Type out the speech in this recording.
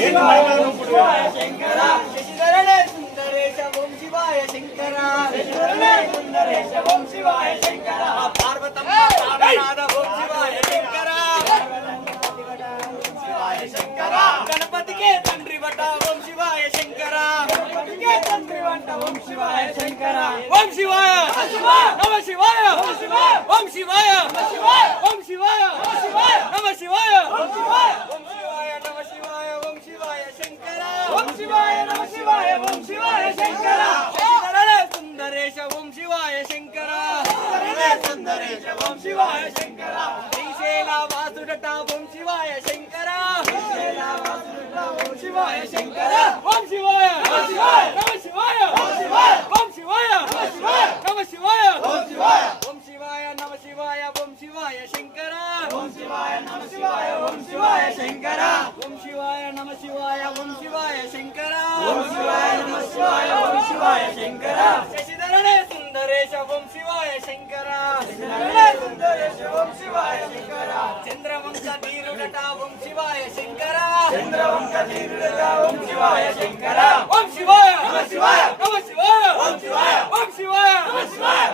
శివాయ శంకర శశిధరణే సుందరేశ ఓం శివాయ శంకర శశిధరణే సుందరేశ ఓం శివాయ శంకర పార్వతమ్మ పాదనాద ఓం శివాయ శంకర శివాయ శంకర గణపతికే తండ్రి వట ఓం శివాయ శంకర గణపతికే తండ్రి వట ఓం శివాయ శంకర ఓం శివాయ నమ శివాయ ఓం శివాయ ఓం శివాయ ఓం శివాయ నమ శివాయ ఓం శివాయ ఓం శివాయ నమ శివాయ ఓం శివాయ శంకర ఓం శివాయ నమ శివాయ ఓం శివాయ శంకర శశిధరణే సుందరేశ ఓం శివాయ శంకర శశిధరణే సుందరేశ ఓం శివాయ శంకర శ్రీశైల వాసుడట ఓం శివాయ శంకర శ్రీశైల వాసుడట ఓం శివాయ శంకర ఓం శివాయ నమ శివాయ ఓం శివాయ ఓం శివాయ నమ శివాయ ఓం శివాయ ఓం శివాయ నమ శివాయ ఓం శివాయ శంకర ఓం శివాయ నమ శివాయ ఓం శివాయ శంకర ఓం శివాయ నమ శివాయ ఓం శివాయ శంకర ఓం శివాయ నమ శివాయ ఓం శివాయ శంకర శశిధరణే సుందరేశ ఓం శివాయ శంకర శశిధరణే సుందరేశ ఓం శివాయ శంకర చంద్రవంక ధీరుడట ఓం శివాయ శంకర చంద్రవంక ధీరుడట ఓం శివాయ శంకర ఓం శివాయ నమ శివాయ ఓం శివాయ ఓం శివాయ నమ శివాయ